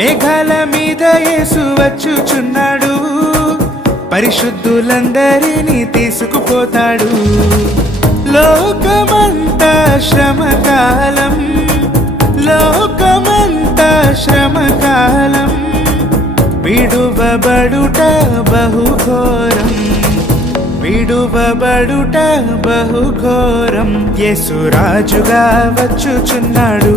మేఘాల మీద యేసు వచ్చుచున్నాడు పరిశుద్ధులందరినీ తీసుకుపోతాడు లోకమంతా శ్రమకాలం లోకమంతా శ్రమకాలం విడువబడుట బహుఘోరం విడువబడుట బహుఘోరం యేసు రాజుగా వచ్చుచున్నాడు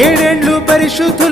ఏడేండ్లు పరిశుద్ధులు